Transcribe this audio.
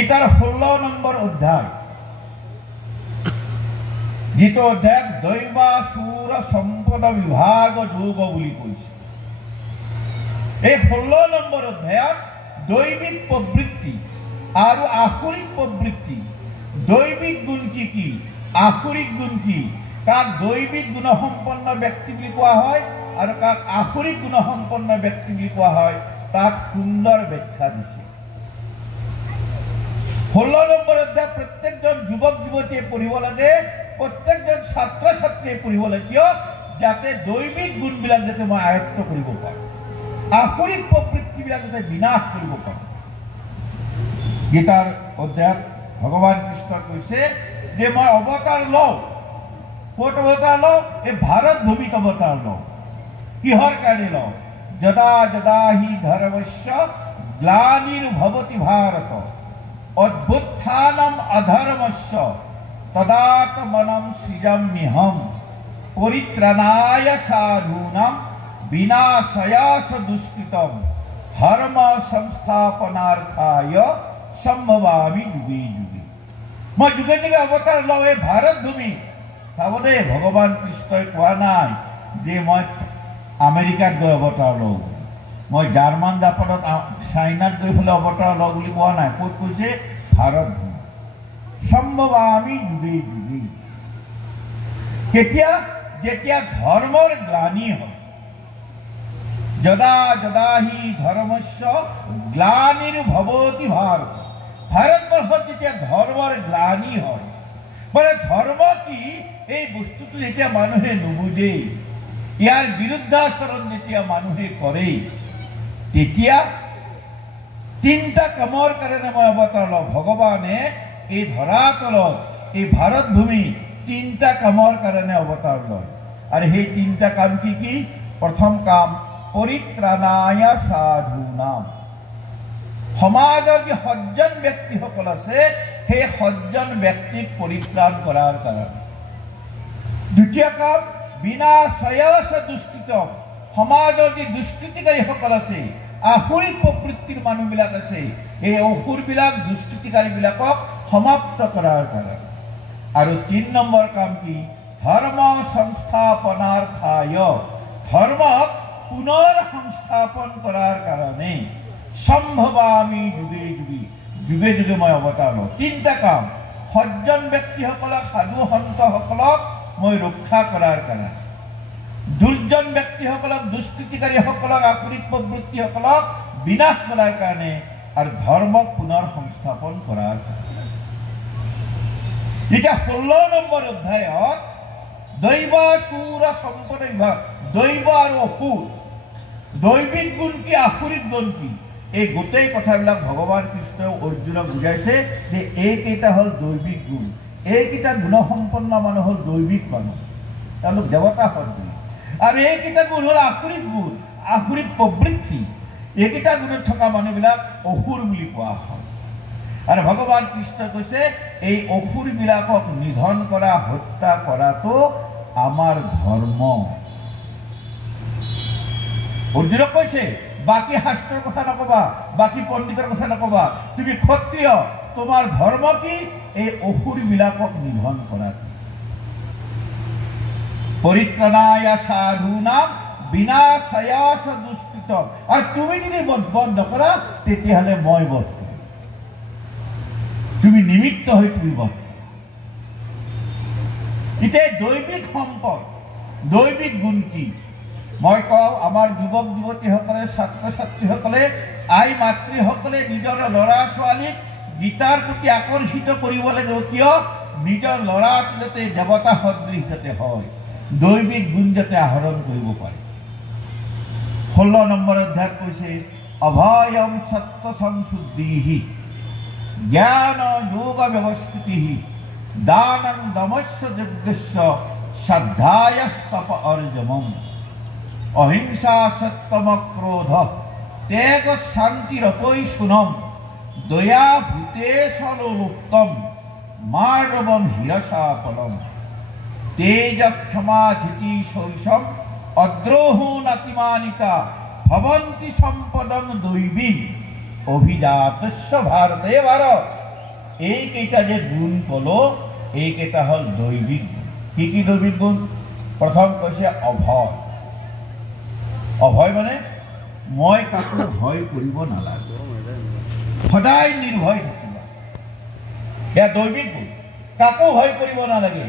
গীতাৰ 16 নম্বৰ অধ্যায়, যিটো অধ্যায় দৈবাসুৰ সম্পদ বিভাগ যোগ বুলি কৈছে। এই 16 নম্বৰ অধ্যায়ত দৈবিক প্ৰবৃত্তি আৰু আসুৰিক প্ৰবৃত্তি, দৈবিক গুণ কি কি, আসুৰিক গুণ কি, কাক দৈবিক গুণসম্পন্ন ব্যক্তি বুলি কোৱা হয় আৰু কাক আসুৰিক গুণসম্পন্ন ব্যক্তি বুলি কোৱা হয়, তাক সুন্দৰ ব্যাখ্যা দিছে। 16 নম্বৰ অধ্যায় প্ৰত্যেকজন যুৱক যুৱতীয়ে পঢ়িব লাগে, প্ৰত্যেকজন ছাত্ৰ ছাত্ৰীয়ে পঢ়িব লাগে। কিয়? যাতে দৈবিক গুণবিলাক যাতে মই আয়ত্ত কৰিব পাৰোঁ, আসুৰিক প্ৰবৃত্তিবিলাক যাতে বিনাশ কৰিব পাৰোঁ। গীতাৰ অধ্যায়ত ভগৱান কৃষ্ণই কৈছে যে মই অৱতাৰ লওঁ। ক'ত অৱতাৰ লওঁ? এই ভাৰত ভূমিত অৱতাৰ লওঁ। কিহৰ কাৰণে লওঁ? যদা যদা হি ধৰ্মস্য গ্লানিৰ্ভৱতি ভাৰত অভ্যুত্থানম অধৰ্মস্য তদাত্মনম সৃজাম্যহম পৰিত্ৰাণায় সাধূনাম বিনাশায় দুষ্কৃতম ধৰ্ম সংস্থাপনাर्थाय সম্ভৱামি যুগে যুগে। মই যুগে যুগে অৱতাৰ লওঁ এই ভাৰত ভূমি। চাবদে, ভগৱান কৃষ্ণই কোৱা নাই যে মই আমেৰিকাত গৈ অৱতাৰ লওঁ, মই জাৰ্মান জাপানত চাইনাত গৈ পেলাই অৱতাৰ লওঁ বুলি কোৱা নাই। ক'ত কৈছে? ভাৰত ভূমি। সম্ভৱামি যুগে যুগে। কেতিয়া? যেতিয়া ধৰ্মৰ গ্লানি হয়। যদা যদা হি ধৰ্মস্য গ্লানিৰ্ভৱতি ভাৰত। ভাৰতবৰ্ষত যেতিয়া ধৰ্মৰ গ্লানি হয়, মানে ধৰ্ম কি এই বস্তুটো যেতিয়া মানুহে নুবুজে, ইয়াৰ বিৰুদ্ধাচৰণ যেতিয়া মানুহে কৰে, তেতিয়া তিনিটা কামৰ কাৰণে মই অৱতাৰ লওঁ। ভগৱানে এই ধৰাতলত, এই ভাৰত ভূমি তিনিটা কামৰ কাৰণে অৱতাৰ লয়। আৰু সেই তিনিটা কাম কি কি? প্ৰথম কাম পৰিত্ৰাণায় সাধূনাম। সমাজৰ যি সজ্জন ব্যক্তিসকল আছে, সেই সজ্জন ব্যক্তিক পৰিত্ৰাণ কৰাৰ কাৰণে। দ্বিতীয় কাম বিনাশায় দুষ্কৃতম। সমাজৰ যি দুষ্কৃতিকাৰীসকল আছে, আসুৰিক প্ৰবৃত্তিৰ মানুহবিলাক আছে, এই অসুৰবিলাক দুষ্কৃতিকাৰীবিলাকক সমাপ্ত কৰাৰ কাৰণে। আৰু 3 নম্বৰ কাম কি? ধৰ্ম সংস্থাপনাर्थाय। ধৰ্মক পুনৰ সংস্থাপন কৰাৰ কাৰণে সম্ভৱামি যুগে যুগে। যুগে যুগে মই অৱতাৰ লওঁ। 3টা কাম। সজ্জন ব্যক্তিসকলক, সাধু সন্তসকলক মই ৰক্ষা কৰাৰ কাৰণে, দুৰ্জন ব্যক্তিসকলক, দুষ্কৃতিকাৰীসকলক, আসুৰিক প্ৰবৃত্তিসকলক বিনাশ কৰাৰ কাৰণে, আৰু ধৰ্মক পুনৰ সংস্থাপন কৰাৰ কাৰণে। এতিয়া 16 নম্বৰ অধ্যায়ত দৈবাসুৰ সম্পদ বিভাগ, দৈব আৰু অসুৰ, দৈবিক গুণ কি, আসুৰিক গুণ কি, এই গোটেই কথাবিলাক ভগৱান কৃষ্ণই অৰ্জুনক বুজাইছে যে এইকেইটা হ'ল দৈবিক গুণ। এইকেইটা গুণসম্পন্ন মানুহ হ'ল দৈবিক মানুহ, তেওঁলোক দেৱতা সদৃশ। আৰু এইকেইটা গুণ হ'ল আসুৰিক গুণ, আসুৰিক প্ৰবৃত্তি। এইকেইটা গুণত থকা মানুহবিলাক অসুৰ বুলি কোৱা হয়। আৰু ভগৱান কৃষ্ণই কৈছে এই অসুৰবিলাকক নিধন কৰা, হত্যা কৰাটো আমাৰ ধৰ্ম। অৰ্জুনক কৈছে বাকী শাস্ত্ৰৰ কথা নকবা, বাকী পণ্ডিতৰ কথা নকবা, তুমি ক্ষত্ৰিয়, তোমাৰ ধৰ্ম কি? এই অসুৰবিলাকক নিধন কৰাটো। পৰিত্ৰাণায় সাধূনাম বিনাশায় দুষ্কৃতম। আৰু তুমি যদি বধ নকৰা, তেতিয়াহ'লে মই বধ কৰিম। তুমি নিমিত্ত হৈ তুমি বধ। এতিয়া দৈবিক সম্পদ, দৈবিক গুণ কি? মই কওঁ আমাৰ যুৱক যুৱতীসকলে, ছাত্ৰ ছাত্ৰীসকলে, আই মাতৃসকলে নিজৰ ল'ৰা ছোৱালীক গীতাৰ প্ৰতি আকৰ্ষিত কৰিব লাগিব। কিয়? নিজৰ ল'ৰাটো যাতে দেৱতা সদৃশ যাতে হয়, দৈবিক গুণ যাতে আহৰণ কৰিব পাৰে। 16 নম্বৰ অধ্যায়ত কৈছে অভয়ম সত্য সংশুদ্ধি জ্ঞান যোগ ব্যৱস্থিতি দানং দমস্য যজ্ঞস্য শ্ৰদ্ধায়স্তপ অৰ্জমম অহিংসা সত্যম ক্ৰোধ তেজ শান্তিৰপৈশুনম দয়া ভূতেশলোলুপ্তম মাৰ্দবম হিৰসাপলম তেজ ক্ষমা ধৃতি শৈশম অদ্ৰোহো নাতিমানিতা ভবন্তি সম্পদং দৈবীম অভিজাতস্য ভারতে। ভারত এইকেইটা যে গুণ ক'লো এইকেইটা হ'ল দৈবিক গুণ। কি কি দৈবিক গুণ? প্ৰথম কৈছে অভয়। অভয় মানে মই কাকো ভয় কৰিব নালাগে, সদায় নিৰ্ভয় থাকিব। এয়া দৈবিক গুণ, কাকো ভয় কৰিব নালাগে।